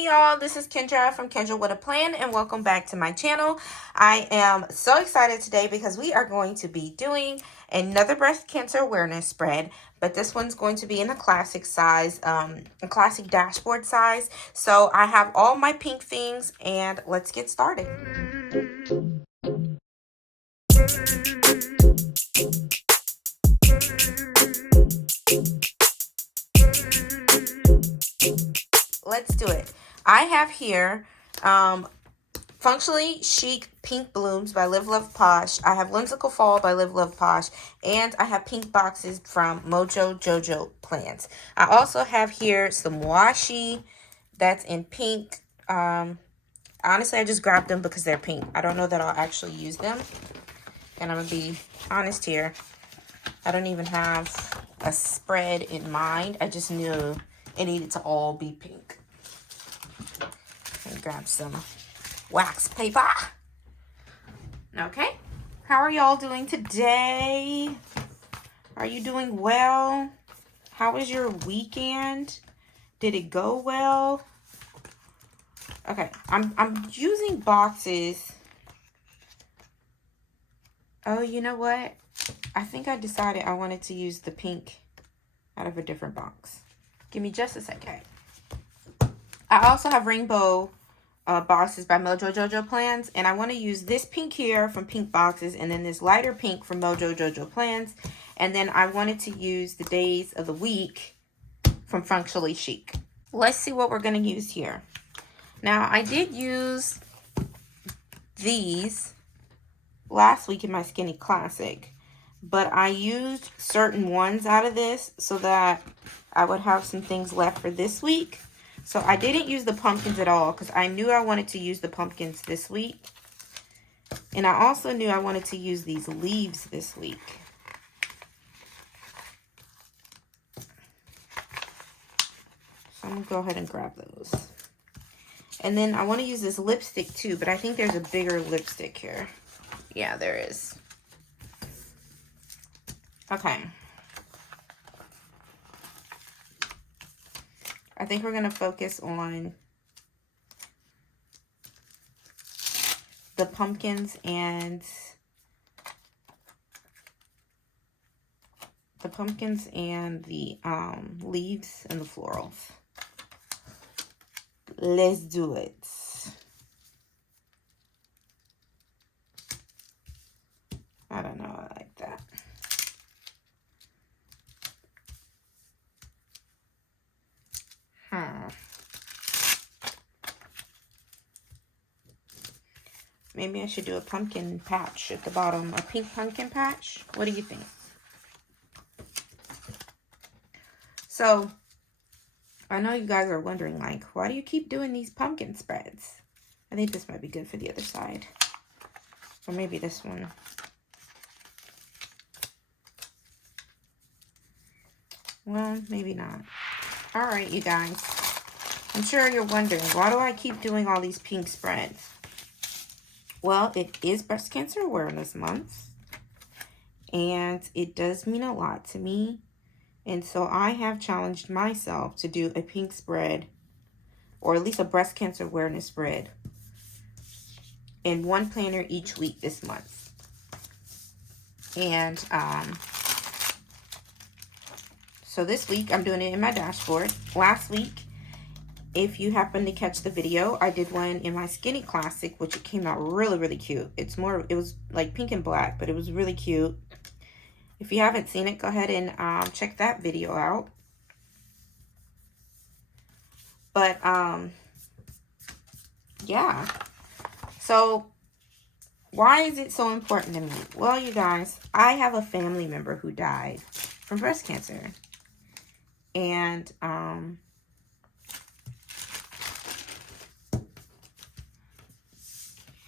Hey y'all, this is Kendra from Kendra with a Plan, and welcome back to my channel. I am so excited today because we are going to be doing another breast cancer awareness spread, but this one's going to be in a classic size, a classic dashboard size. So I have all my pink things, and let's get started. Let's do it. I have here Functionally Chic Pink Blooms by Live Love Posh. I have Whimsical Fall by Live Love Posh. And I have pink boxes from Mojo Jojo Plants. I also have here some washi that's in pink. Honestly, I just grabbed them because they're pink. I don't know that I'll actually use them. And I'm going to be honest here. I don't even have a spread in mind. I just knew it needed to all be pink. And grab some wax paper. Okay, how are y'all doing today? Are you doing well? How was your weekend? Did it go well? Okay, I'm using boxes. Oh, you know what? I think I decided I wanted to use the pink out of a different box. Give me just a second. I also have rainbow boxes by Mojo Jojo Plants, and I want to use this pink here from Pink Boxes, and then this lighter pink from Mojo Jojo Plants, and then I wanted to use the days of the week from Functionally Chic. Let's see what we're going to use here. Now, I did use these last week in my Skinny Classic, but I used certain ones out of this so that I would have some things left for this week. So I didn't use the pumpkins at all because I knew I wanted to use the pumpkins this week. And I also knew I wanted to use these leaves this week. So I'm going to go ahead and grab those. And then I want to use this lipstick too, but I think there's a bigger lipstick here. Yeah, there is. Okay. I think we're going to focus on the pumpkins and the leaves and the florals. Let's do it. I don't know, I like that. Maybe I should do a pumpkin patch at the bottom. A pink pumpkin patch? What do you think? So, I know you guys are wondering, like, why do you keep doing these pumpkin spreads? I think this might be good for the other side. Or maybe this one. Well, maybe not. Alright, you guys. I'm sure you're wondering, why do I keep doing all these pink spreads? Well, it is Breast Cancer Awareness Month, and it does mean a lot to me. And so I have challenged myself to do a pink spread, or at least a breast cancer awareness spread, in one planner each week this month. And so this week I'm doing it in my dashboard. Last week, if you happen to catch the video, I did one in my Skinny Classic, which it came out really, really cute. It was like pink and black, but it was really cute. If you haven't seen it, go ahead and check that video out. But, yeah. So, why is it so important to me? Well, you guys, I have a family member who died from breast cancer. And,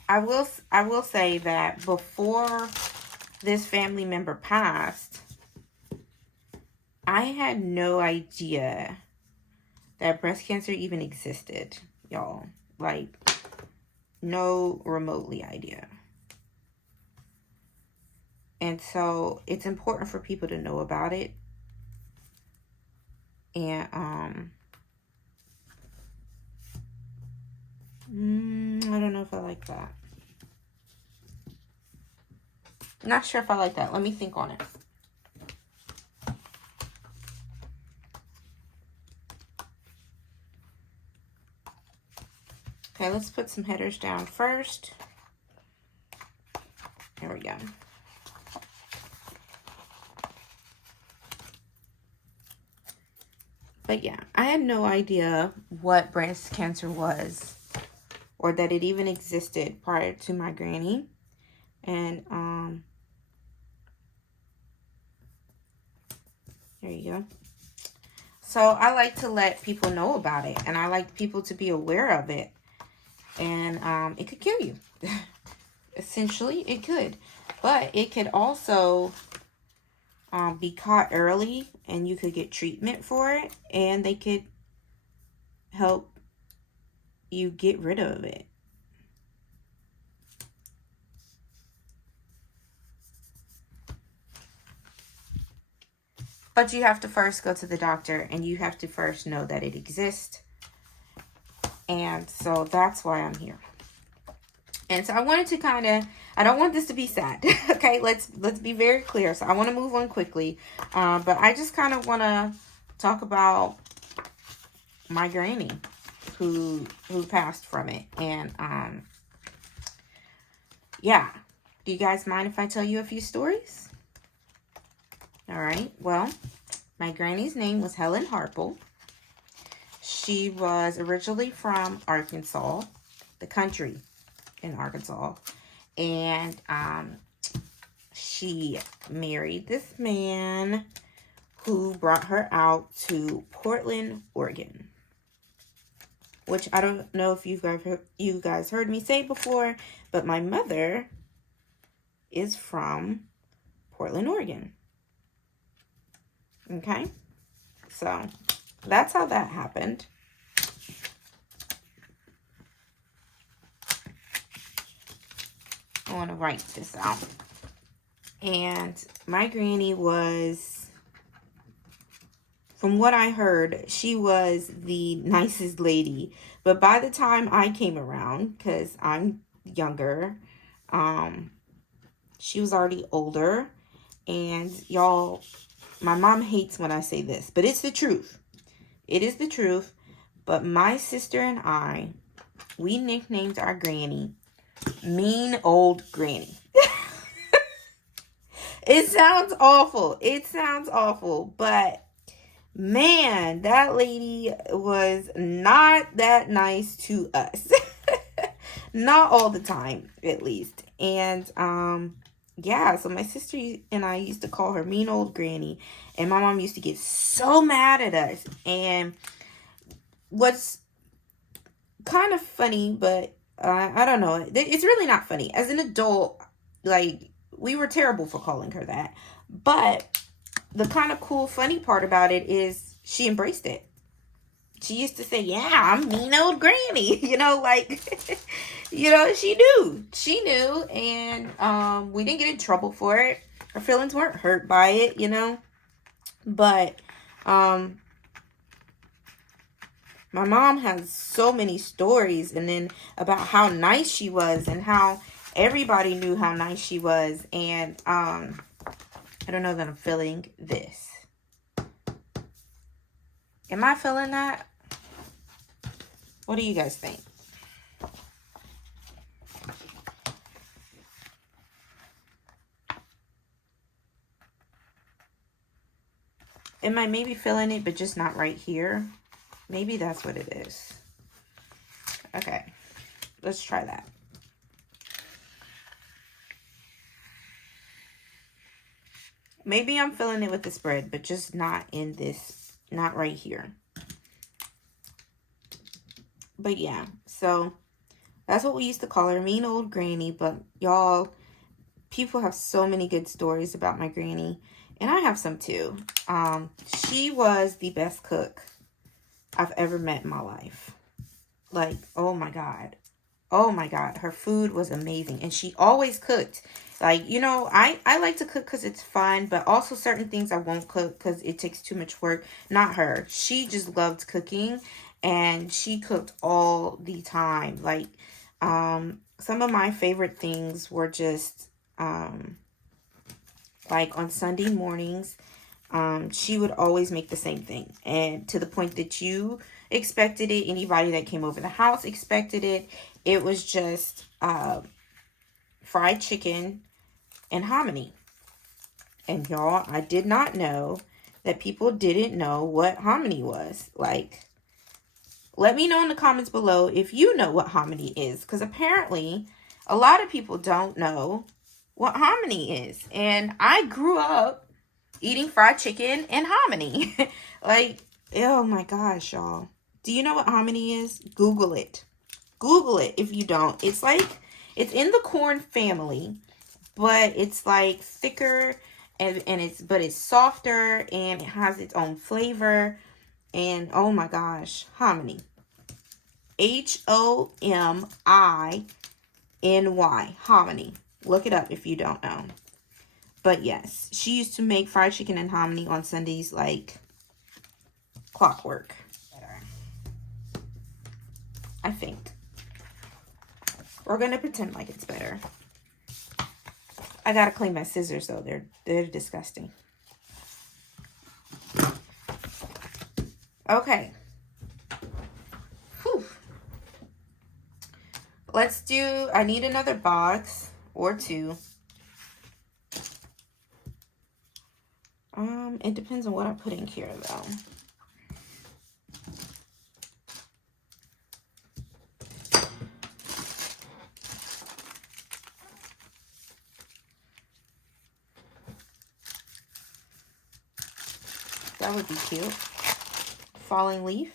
I will say that before this family member passed, I had no idea that breast cancer even existed, y'all. Like, no remotely idea. And so it's important for people to know about it. And if I like that. Not sure if I like that. Let me think on it. Okay, let's put some headers down first. There we go. But yeah, I had no idea what breast cancer was or that it even existed prior to my granny. And there you go. So I like to let people know about it, and I like people to be aware of it. And it could kill you. Essentially, it could. But it could also be caught early, and you could get treatment for it, and they could help you get rid of it. But you have to first go to the doctor, and you have to first know that it exists. And so that's why I'm here. And so I wanted to kind of, I don't want this to be sad. Okay, let's be very clear. So I want to move on quickly. But I just kind of want to talk about my granny who passed from it. And yeah. Do you guys mind if I tell you a few stories? All right. Well, my granny's name was Helen Harple. She was originally from Arkansas, the country in Arkansas. And she married this man who brought her out to Portland, Oregon. Which I don't know if you guys heard me say before, but my mother is from Portland, Oregon. Okay? So that's how that happened. I want to write this out. And my granny was, from what I heard, she was the nicest lady. But by the time I came around, because I'm younger, she was already older. And y'all, my mom hates when I say this, but it's the truth. It is the truth. But my sister and I, we nicknamed our granny Mean Old Granny. It sounds awful. It sounds awful. But man, that lady was not that nice to us. Not all the time, at least. And yeah, so my sister and I used to call her Mean Old Granny. And my mom used to get so mad at us. And what's kind of funny, but I don't know. It's really not funny. As an adult, like, we were terrible for calling her that. But the kind of cool, funny part about it is she embraced it. She used to say, yeah, I'm Mean Old Granny. You know, like, you know, she knew. She knew. And we didn't get in trouble for it. Her feelings weren't hurt by it, you know. But my mom has so many stories, and then about how nice she was and how everybody knew how nice she was. And I don't know that I'm feeling this. Am I feeling that? What do you guys think? Am I maybe feeling it, but just not right here? Maybe that's what it is. Okay, let's try that. Maybe I'm feeling it with the spread, but just not in this, not right here. But yeah, so that's what we used to call her, Mean Old Granny. But y'all, people have so many good stories about my granny, and I have some too. She was the best cook I've ever met in my life. Like, oh my God. Oh my God. Her food was amazing. And she always cooked. Like, you know, I like to cook because it's fun. But also certain things I won't cook because it takes too much work. Not her. She just loved cooking. And she cooked all the time. Like, Some of my favorite things were just like on Sunday mornings, she would always make the same thing, and to the point that you expected it. Anybody that came over the house expected it. It was just fried chicken and hominy. And y'all, I did not know that people didn't know what hominy was. Like, let me know in the comments below if you know what hominy is, because apparently a lot of people don't know what hominy is. And I grew up eating fried chicken and hominy. Like, oh my gosh, y'all. Do you know what hominy is? Google it. Google it if you don't. It's like, it's in the corn family, but it's like thicker and it's softer and it has its own flavor. And oh my gosh, hominy. Hominy. Hominy. Look it up if you don't know. But yes, she used to make fried chicken and hominy on Sundays like clockwork. I think. We're going to pretend like it's better. I got to clean my scissors though. They're disgusting. Okay. Whew. Let's do, I need another box or two. It depends on what I put in here though. That would be cute. Falling leaf.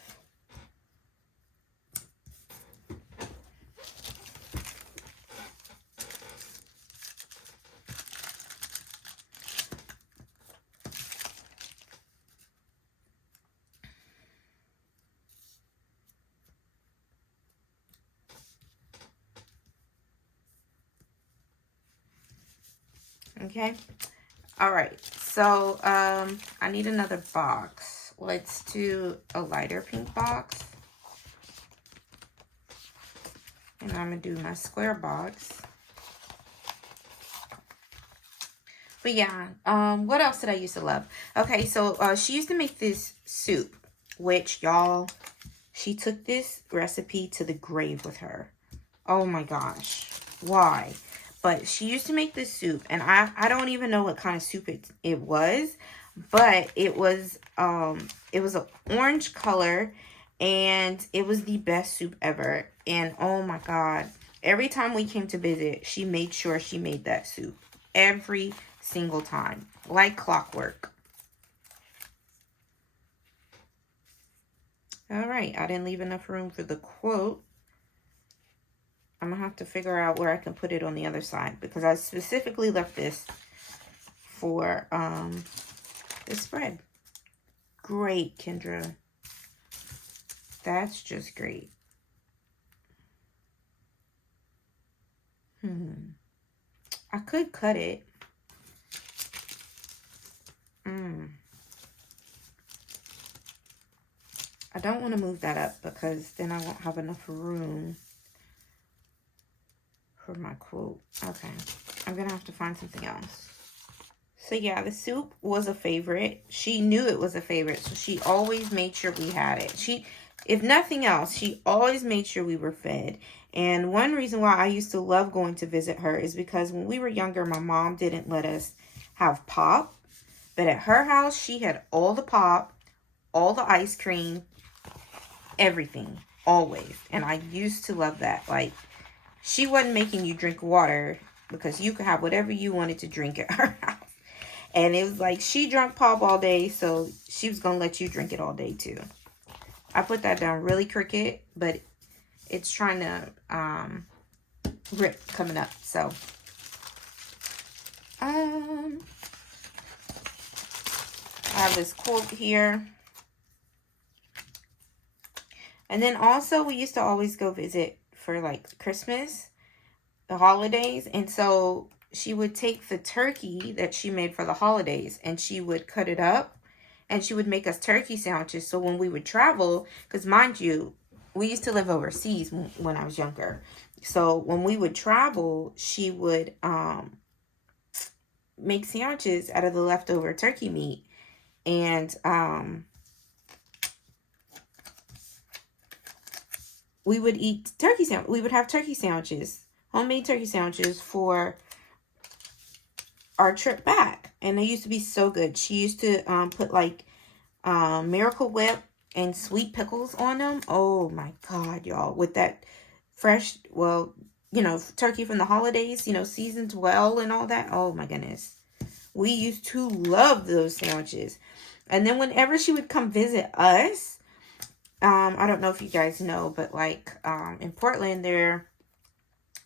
Okay. All right. So, I need another box. Let's do a lighter pink box. And I'm going to do my square box. But yeah, what else did I used to love? Okay, so she used to make this soup, which y'all, she took this recipe to the grave with her. Oh my gosh. Why? But she used to make this soup, and I don't even know what kind of soup it was, but it was an orange color, and it was the best soup ever. And oh my God, every time we came to visit, she made sure she made that soup every single time, like clockwork. All right, I didn't leave enough room for the quote. I'm going to have to figure out where I can put it on the other side, because I specifically left this for this spread. Great, Kendra. That's just great. I could cut it. I don't want to move that up because then I won't have enough room for my quote. Okay, I'm gonna have to find something else. So yeah, the soup was a favorite. She knew it was a favorite, so she always made sure we had it. If nothing else, she always made sure we were fed. And one reason why I used to love going to visit her is because when we were younger, my mom didn't let us have pop. But at her house, she had all the pop, all the ice cream, everything, always. And I used to love that. Like, she wasn't making you drink water because you could have whatever you wanted to drink at her house. And it was like she drank pop all day, so she was going to let you drink it all day too. I put that down really crooked, but it's trying to rip coming up. So, I have this quote here. And then also we used to always go visit for like Christmas, the holidays. And so she would take the turkey that she made for the holidays and she would cut it up and she would make us turkey sandwiches. So when we would travel, because mind you, we used to live overseas when I was younger. So when we would travel, she would make sandwiches out of the leftover turkey meat. And we would eat turkey sandwich. We would have turkey sandwiches, homemade turkey sandwiches for our trip back. And they used to be so good. She used to put like Miracle Whip and sweet pickles on them. Oh my God, y'all. With that fresh, well, you know, turkey from the holidays, you know, seasoned well and all that. Oh my goodness. We used to love those sandwiches. And then whenever she would come visit us, I don't know if you guys know, but like in Portland, they're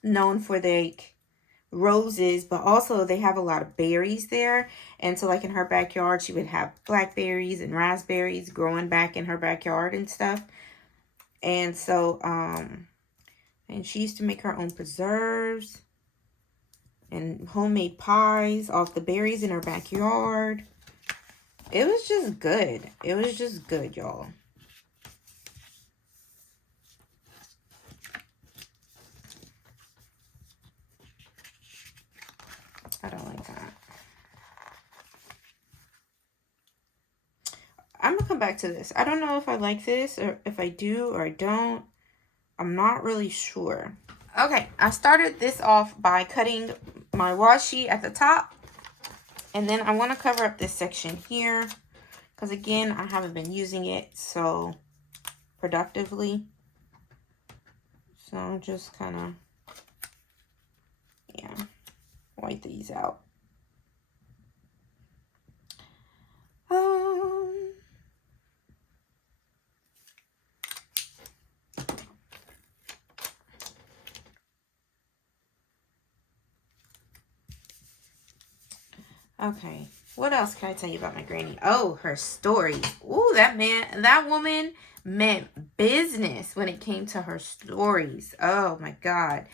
known for their roses, but also they have a lot of berries there. And so like in her backyard, she would have blackberries and raspberries growing back in her backyard and stuff. And so, and she used to make her own preserves and homemade pies off the berries in her backyard. It was just good. It was just good, y'all. I don't like that. I'm gonna come back to this. I don't know if I like this or if I do or I don't. I'm not really sure. Okay, I started this off by cutting my washi at the top. And then I want to cover up this section here. Because again, I haven't been using it so productively. So I'm just kind of, yeah, wipe these out. Okay, what else can I tell you about my granny? Oh, her stories. Ooh, that woman meant business when it came to her stories. Oh my God.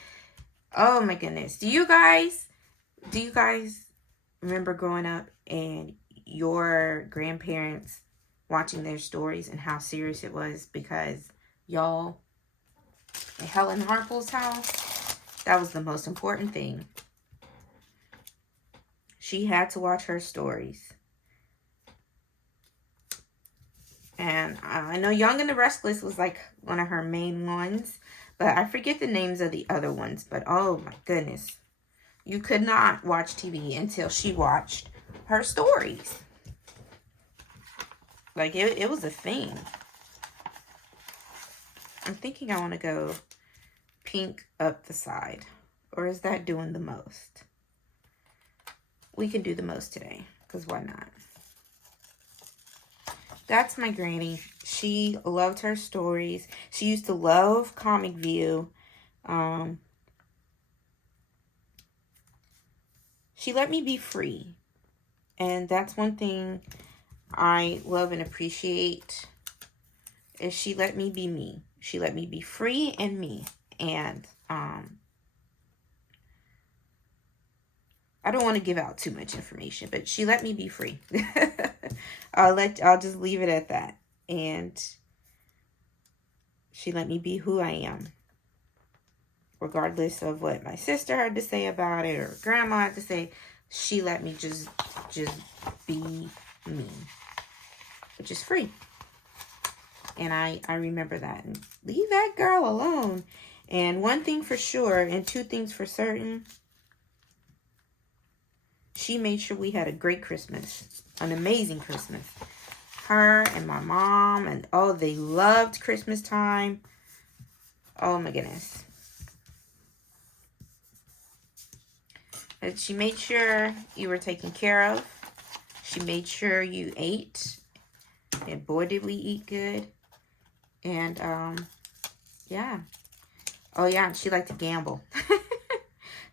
Oh my goodness. Do you guys remember growing up and your grandparents watching their stories and how serious it was? Because y'all, at Helen Harple's house, that was the most important thing. She had to watch her stories. And I know Young and the Restless was like one of her main ones. But I forget the names of the other ones. But oh my goodness. You could not watch TV until she watched her stories. Like it was a thing. I'm thinking I want to go pink up the side. Or is that doing the most? We can do the most today, because why not? That's my granny. She loved her stories. She used to love Comic View. She let me be free. And that's one thing I love and appreciate, is she let me be me. She let me be free and me. And I don't want to give out too much information, but she let me be free. I'll just leave it at that. And she let me be who I am, regardless of what my sister had to say about it or grandma had to say. She let me just be me, which is free. And I remember that. And leave that girl alone. And one thing for sure, and two things for certain, she made sure we had a great Christmas. An amazing Christmas. Her and my mom, and oh, they loved Christmas time. Oh my goodness. And she made sure you were taken care of. She made sure you ate. And boy, did we eat good. And yeah. Oh yeah, she liked to gamble.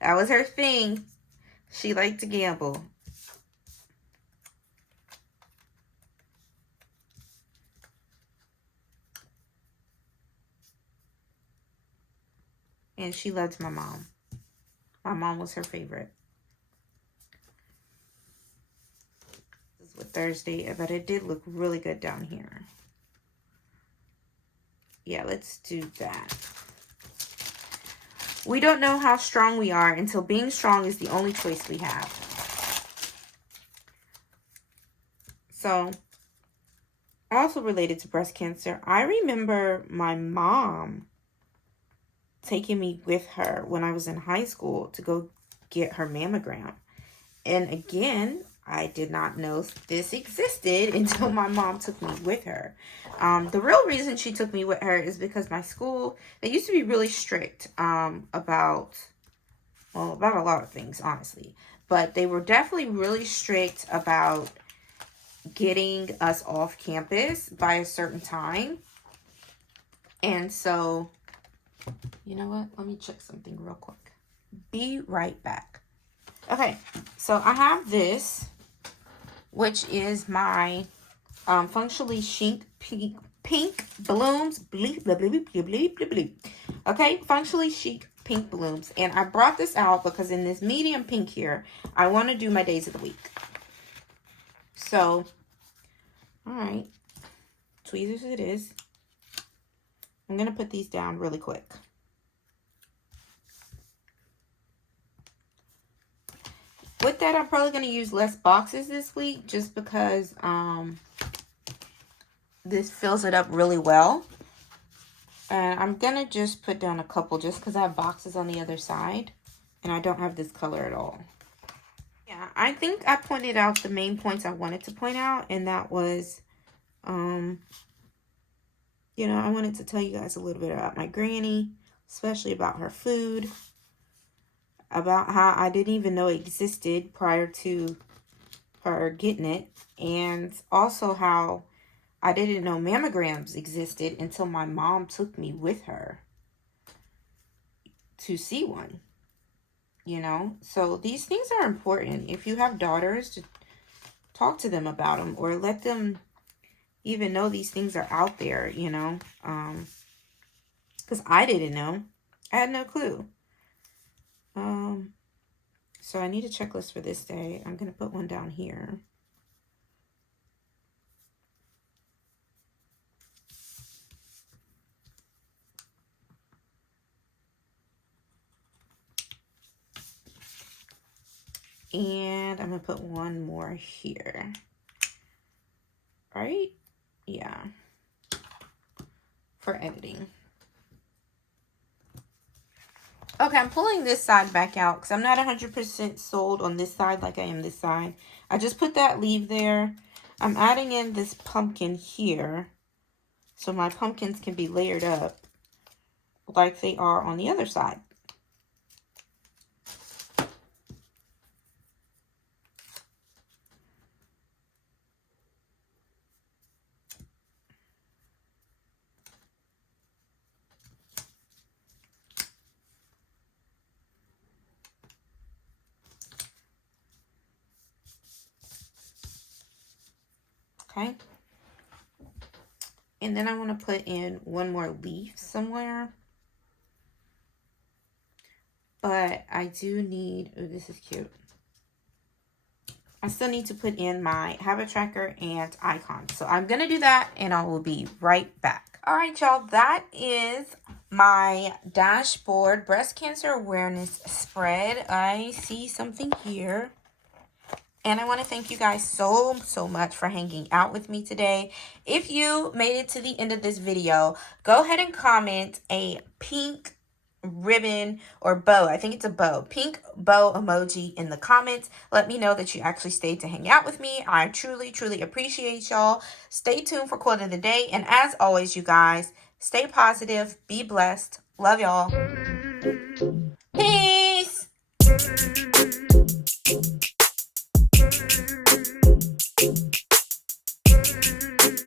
That was her thing. She liked to gamble. And she loved my mom. My mom was her favorite. This is what Thursday, but it did look really good down here. Yeah, let's do that. We don't know how strong we are until being strong is the only choice we have. So, also related to breast cancer, I remember my mom taking me with her when I was in high school to go get her mammogram. And again, I did not know this existed until my mom took me with her. The real reason she took me with her is because my school, they used to be really strict about a lot of things, honestly. But they were definitely really strict about getting us off campus by a certain time. And so, you know what? Let me check something real quick. Be right back. Okay, so I have this, which is my functionally chic pink balloons. Okay, functionally chic pink balloons. And I brought this out because in this medium pink here, I want to do my days of the week. So, all right, tweezers it is. I'm going to put these down really quick. With that, I'm probably going to use less boxes this week just because this fills it up really well. And I'm going to just put down a couple just because I have boxes on the other side. And I don't have this color at all. Yeah, I think I pointed out the main points I wanted to point out. And that was, you know, I wanted to tell you guys a little bit about my granny. Especially about her food. About how I didn't even know it existed prior to her getting it. And also how I didn't know mammograms existed until my mom took me with her to see one. You know, so these things are important. If you have daughters, to talk to them about them or let them even know these things are out there, you know, because I didn't know. I had no clue. So I need a checklist for this day. I'm going to put one down here. And I'm going to put one more here. Right? Yeah. For editing. Okay, I'm pulling this side back out because I'm not 100% sold on this side like I am this side. I just put that leaf there. I'm adding in this pumpkin here so my pumpkins can be layered up like they are on the other side. Okay. And then I want to put in one more leaf somewhere. But I do need, oh, this is cute. I still need to put in my habit tracker and icon. So I'm going to do that and I will be right back. All right, y'all, that is my dashboard breast cancer awareness spread. I see something here. And I want to thank you guys so much for hanging out with me today. If you made it to the end of this video, go ahead and comment a pink ribbon or bow. I think it's a bow. Pink bow emoji in the comments. Let me know that you actually stayed to hang out with me. I truly appreciate y'all. Stay tuned for quote of the day. And as always, you guys, stay positive. Be blessed. Love y'all. Peace.